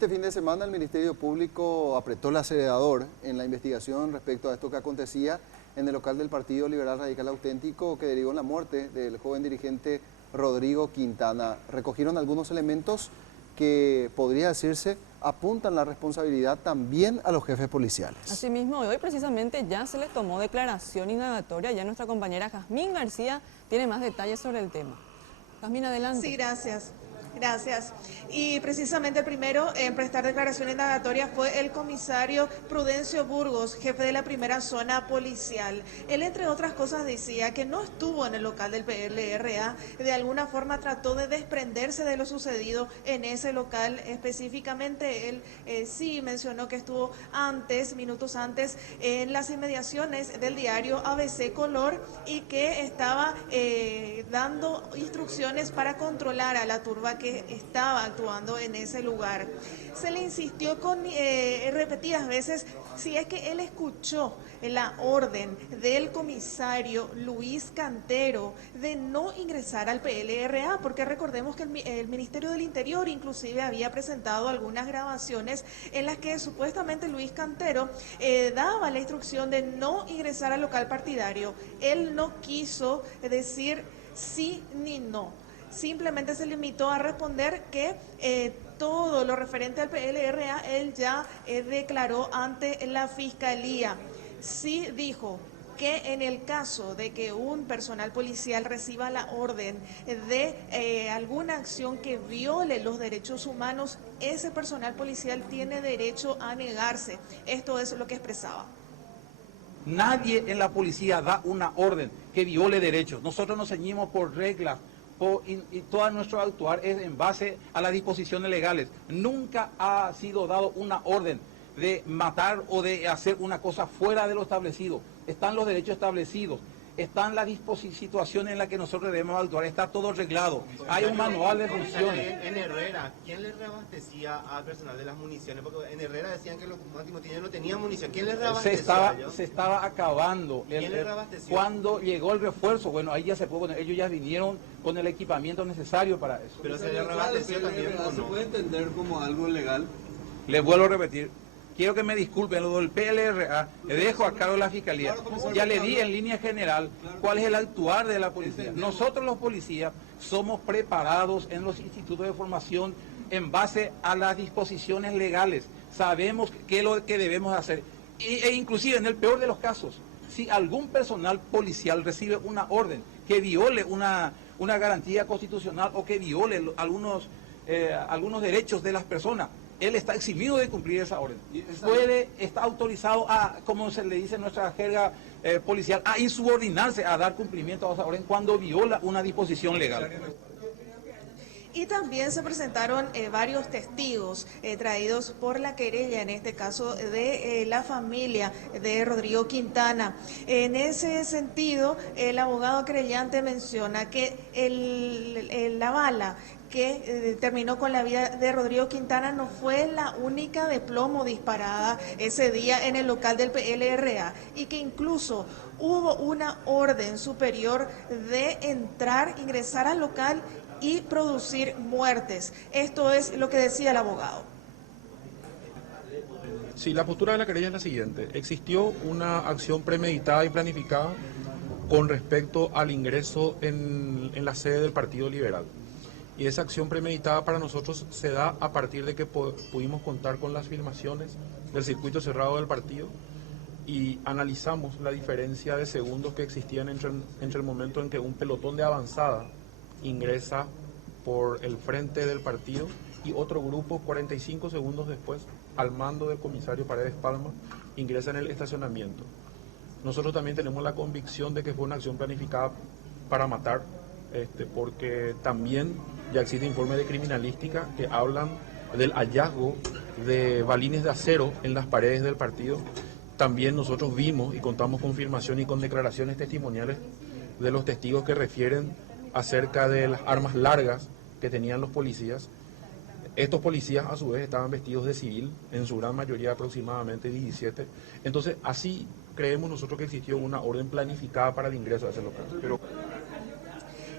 Este fin de semana el Ministerio Público apretó el acelerador en la investigación respecto a esto que acontecía en el local del Partido Liberal Radical Auténtico que derivó en la muerte del joven dirigente Rodrigo Quintana. Recogieron algunos elementos que, podría decirse, apuntan la responsabilidad también a los jefes policiales. Asimismo, hoy precisamente ya se les tomó declaración indagatoria. Ya nuestra compañera Jazmín García tiene más detalles sobre el tema. Jazmín, adelante. Sí, gracias. Gracias. Y precisamente el primero en prestar declaración indagatoria fue el comisario Prudencio Burgos, jefe de la primera zona policial. Él, entre otras cosas, decía que no estuvo en el local del PLRA, de alguna forma trató de desprenderse de lo sucedido en ese local. Específicamente, él sí mencionó que estuvo antes, minutos antes, en las inmediaciones del diario ABC Color y que estaba dando instrucciones para controlar a la turba que estaba actuando en ese lugar. Se le insistió con repetidas veces si es que él escuchó la orden del comisario Luis Cantero de no ingresar al PLRA, porque recordemos que el Ministerio del Interior inclusive había presentado algunas grabaciones en las que supuestamente Luis Cantero daba la instrucción de no ingresar al local partidario. Él no quiso decir sí ni no. Simplemente se limitó a responder que todo lo referente al PLRA él ya declaró ante la Fiscalía. Sí dijo que en el caso de que un personal policial reciba la orden de alguna acción que viole los derechos humanos, ese personal policial tiene derecho a negarse. Esto es lo que expresaba. Nadie en la policía da una orden que viole derechos. Nosotros nos ceñimos por reglas. Y todo nuestro actuar es en base a las disposiciones legales. Nunca ha sido dado una orden de matar o de hacer una cosa fuera de lo establecido. Están los derechos establecidos, están las situaciones en las que nosotros debemos actuar, está todo arreglado. Hay un manual de funciones. En Herrera, ¿quién le reabastecía al personal de las municiones? Porque en Herrera decían que los antimotines no tenían munición. ¿Quién le reabastecía? Se estaba acabando. ¿Quién le reabasteció? Cuando llegó el refuerzo, bueno, ahí ya se puede, ellos ya vinieron con el equipamiento necesario para eso. Pero se le reabasteció también. ¿Se puede entender como algo legal? Les vuelvo a repetir. Quiero que me disculpen, lo del PLRA, le dejo a cargo de la Fiscalía. Ya le di en línea general cuál es el actuar de la policía. Nosotros los policías somos preparados en los institutos de formación en base a las disposiciones legales. Sabemos qué es lo que debemos hacer. E inclusive en el peor de los casos, si algún personal policial recibe una orden que viole una garantía constitucional o que viole algunos derechos de las personas, él está eximido de cumplir esa orden. Está autorizado a, como se le dice en nuestra jerga policial, a insubordinarse, a dar cumplimiento a esa orden cuando viola una disposición legal. Y también se presentaron varios testigos traídos por la querella, en este caso de la familia de Rodrigo Quintana. En ese sentido, el abogado querellante menciona que la bala que terminó con la vida de Rodrigo Quintana no fue la única de plomo disparada ese día en el local del PLRA y que incluso hubo una orden superior de ingresar al local y producir muertes. Esto es lo que decía el abogado. Sí, la postura de la querella es la siguiente. Existió una acción premeditada y planificada con respecto al ingreso en la sede del Partido Liberal. Y esa acción premeditada para nosotros se da a partir de que pudimos contar con las filmaciones del circuito cerrado del partido y analizamos la diferencia de segundos que existían entre el momento en que un pelotón de avanzada ingresa por el frente del partido y otro grupo 45 segundos después, al mando del comisario Paredes Palma, ingresa en el estacionamiento. Nosotros también tenemos la convicción de que fue una acción planificada para matar, porque también ya existe informes de criminalística que hablan del hallazgo de balines de acero en las paredes del partido. También nosotros vimos y contamos con confirmación y con declaraciones testimoniales de los testigos que refieren acerca de las armas largas que tenían los policías. Estos policías a su vez estaban vestidos de civil, en su gran mayoría aproximadamente 17. Entonces así creemos nosotros que existió una orden planificada para el ingreso a ese local.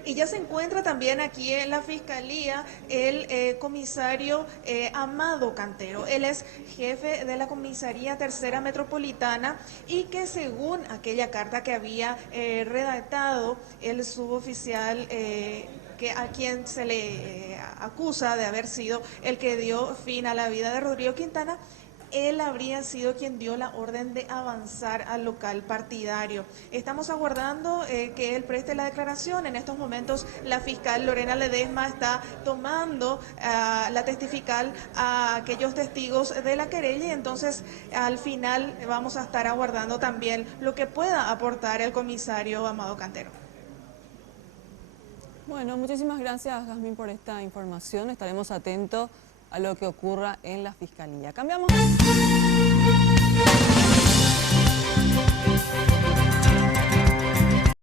Y ya se encuentra también aquí en la Fiscalía el comisario Amado Cantero. Él es jefe de la Comisaría Tercera Metropolitana y que según aquella carta que había redactado el suboficial a quien se le acusa de haber sido el que dio fin a la vida de Rodrigo Quintana, él habría sido quien dio la orden de avanzar al local partidario. Estamos aguardando que él preste la declaración. En estos momentos la fiscal Lorena Ledesma está tomando la testifical a aquellos testigos de la querella y entonces al final vamos a estar aguardando también lo que pueda aportar el comisario Amado Cantero. Bueno, muchísimas gracias, Jazmín, por esta información. Estaremos atentos a lo que ocurra en la Fiscalía. Cambiamos.